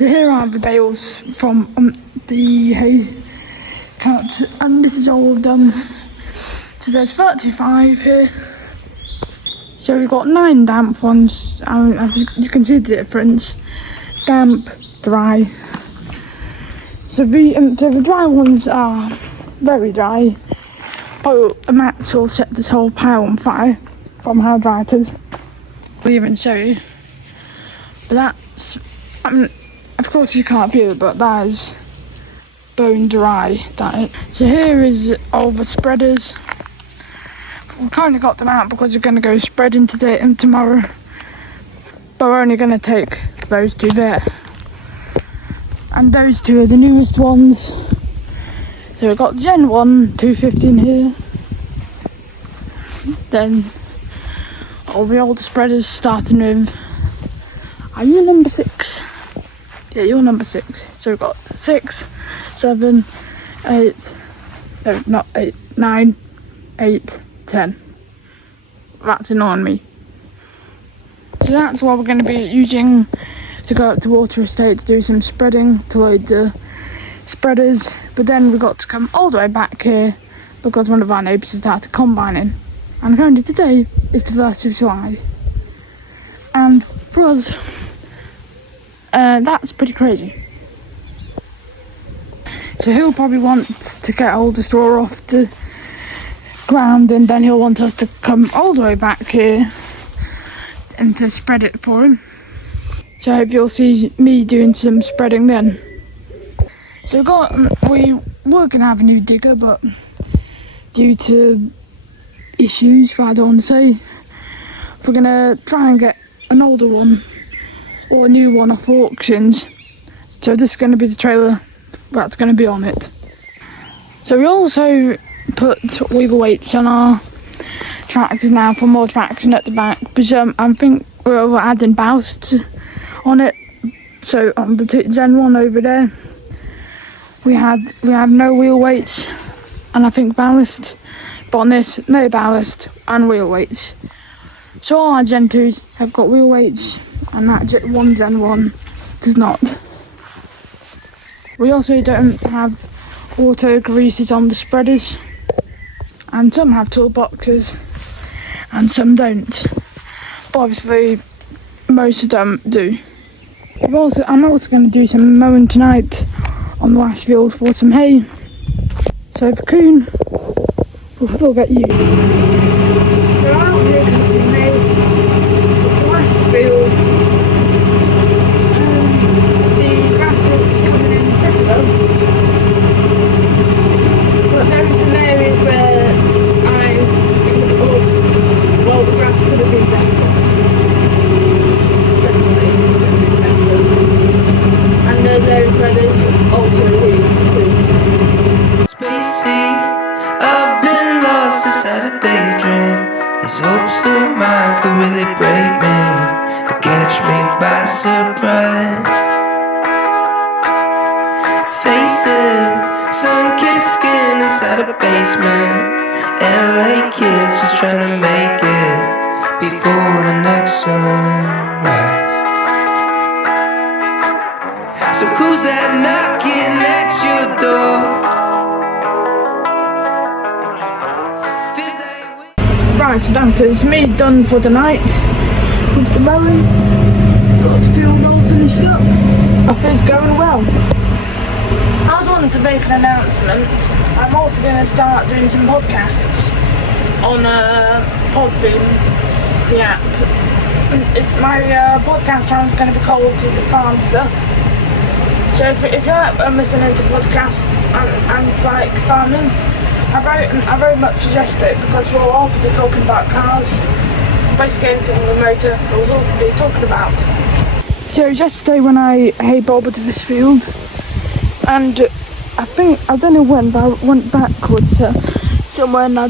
So here are the bales from the hay cart, and this is all of them. So there's 35 here. So we've got 9 damp ones, and as you can see the difference. Damp, dry. So the dry ones are very dry. Oh, Max will set this whole pile on fire from how dry it is. I'll even show you. But that's, of course you can't feel it, but that is bone dry. That is. So here is all the spreaders. We kind of got them out because we're going to go spreading today and tomorrow. But we're only going to take those 2 there. And those 2 are the newest ones. So we've got Gen 1 215 here. Then all the older spreaders starting with, are you number 6? Yeah, you're number 6. So we've got 6, 7, 8, no, not 8, 9, 8, 10. That's annoying me. So that's what we're going to be using to go up to Water Estate to do some spreading, to load the spreaders. But then we've got to come all the way back here because one of our neighbours has started combining. And currently today is the 1st of July. And for us, that's pretty crazy. So he'll probably want to get all the straw off the ground, and then he'll want us to come all the way back here and to spread it for him. So I hope you'll see me doing some spreading then. So we were going to have a new digger, but due to issues, I don't want to say, we're going to try and get an older one or a new one off auctions. So this is going to be the trailer that's going to be on it. So we also put wheel weights on our tractors now for more traction at the back, because I think we're adding ballast on it. So on the Gen 1 over there, we have no wheel weights and I think ballast, but on this, no ballast and wheel weights. So all our Gen 2s have got wheel weights, and that Gen 1 does not. We also don't have auto greases on the spreaders, and some have toolboxes and some don't, but obviously most of them do. I'm also going to do some mowing tonight on the last field for some hay, so the coon will still get used. So we're out here cutting hay. It's the last field, the grass is coming in pretty well, but there are some areas where the grass could have been better. Definitely could have been better. And there's areas where there's also weeds too. Spacey, I've been lost inside a daydream. These hopes of mine could really break me or catch me by surprise. Faces, sun-kissed skin inside a basement. LA kids just trying to make it before the next sunrise. So who's that knocking at your door? Right, so that is me done for the night with the mowing. Got the field all finished up. It's going well. I was wanting to make an announcement. I'm also going to start doing some podcasts on Podbean, the app. It's my podcast channel is going to be called The Farm Stuff. So if you're listening to podcasts and like farming, I very much suggest it, because we'll also be talking about cars. Basically anything with a motor we'll be talking about. So yesterday when I hay bobbed this field, and I don't know when, but I went backwards to somewhere and I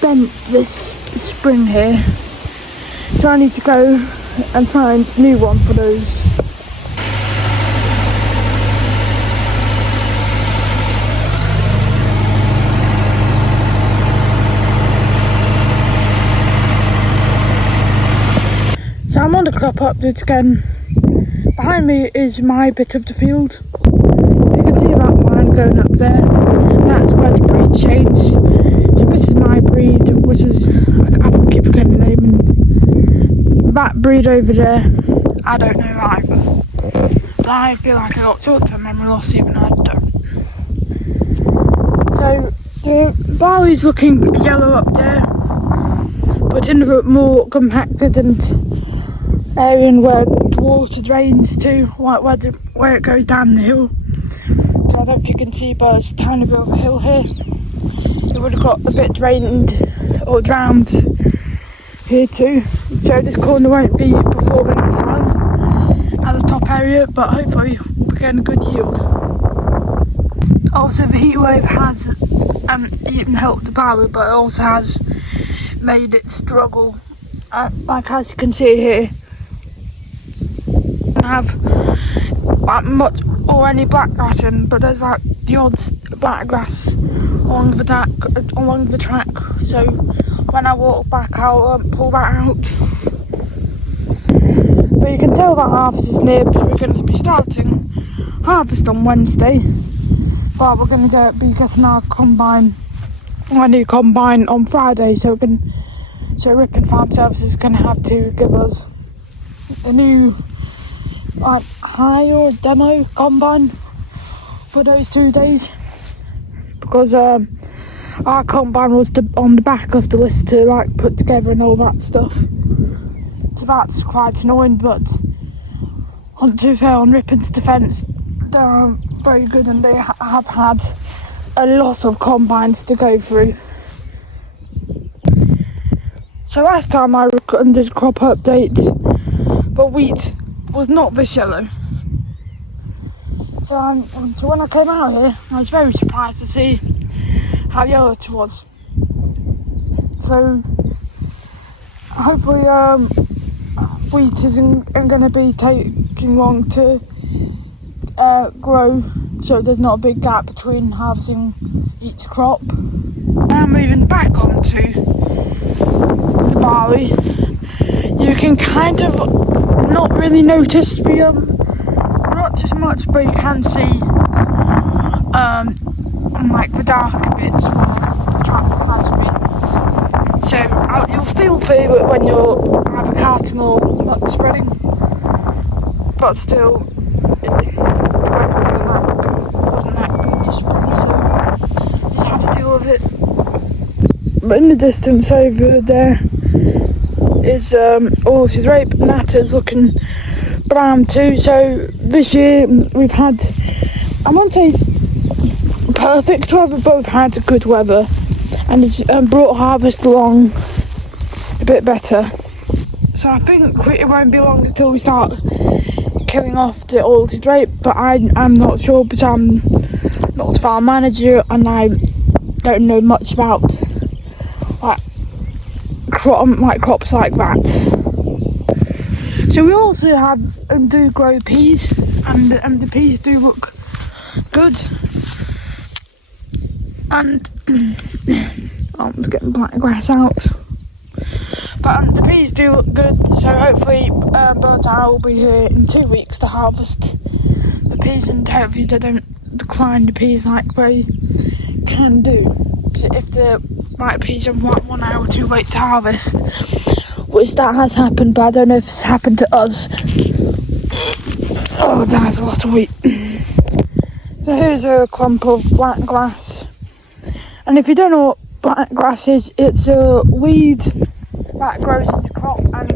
bent this spring here. So I need to go and find a new one for those. So I'm on the crop up again. Behind behind me is my bit of the field. You can see that line going up there. That's where the breed changed. So this is my breed, which is, I keep forgetting the name, and that breed over there, I don't know either. But I feel like I got short-term memory loss even though I don't. So the barley's looking yellow up there, but in a more compacted and area where the water drains to, where it goes down the hill. So I don't know if you can see, but it's a tiny bit of a hill here. It would have got a bit drained or drowned here too. So this corner won't be performing as well as the top area, but hopefully we're getting a good yield. Also, the heat wave has even helped the barley, but it also has made it struggle. Like as you can see here, I have like much or any black grass in, but there's like the odd black grass along the track. So when I walk back, I'll pull that out. But you can tell that harvest is near because we're going to be starting harvest on Wednesday. But we're going to be getting our new combine on Friday. So Ripon Farm Services is going to have to give us a new hire or demo combine for those 2 days, because our combine was on the back of the list to like put together and all that stuff. So that's quite annoying, but to be fair, on Ripon's defence, they're very good and they have had a lot of combines to go through. So last time I did crop update, the wheat was not this yellow. So when I came out here, I was very surprised to see how yellow it was. So hopefully wheat isn't going to be taking long to grow, so there's not a big gap between harvesting each crop. Now moving back onto the barley, you can kind of not really notice the not as much, but you can see like the darker bits where the track has been. So you'll still feel it when you're avocating or muck spreading, but still the weather wasn't that good this spring, so just had to deal with it. But in the distance over there is Orchard's Rape, and that is looking brown too. So this year we've had, I won't say perfect weather, but we've had good weather, and it's brought harvest along a bit better. So I think it won't be long until we start killing off the Orchard's Rape, but I'm not sure because I'm not a farm manager and I don't know much about crops like that. So we also have do grow peas, and the peas do look good. And I'm just getting black grass out. But the peas do look good, so hopefully Bird Eye will be here in 2 weeks to harvest the peas, and hopefully they don't decline the peas like they can do. So if the white peas are 1 hour too late to harvest, which that has happened, but I don't know if it's happened to us. Oh, that's a lot of wheat. So here's a clump of black grass, and if you don't know what black grass is, it's a weed that grows into crop and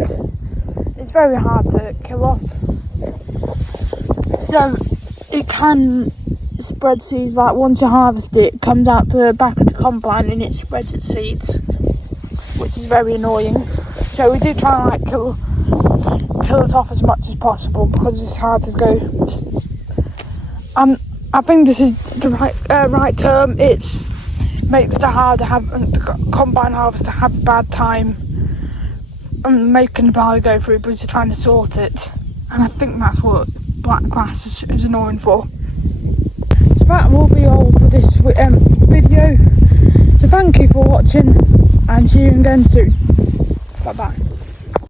it's very hard to kill off. So it can spread seeds, like once you harvest it, it comes out the back of the combine and it spreads its seeds, which is very annoying. So we do try and like kill it off as much as possible because it's hard to go. I think this is the right term. It makes the combine harvester have a bad time making the barley go through because you're trying to sort it, and I think that's what black grass is annoying for. So that will be all for this video. So thank you for watching and see you again soon. Bye bye.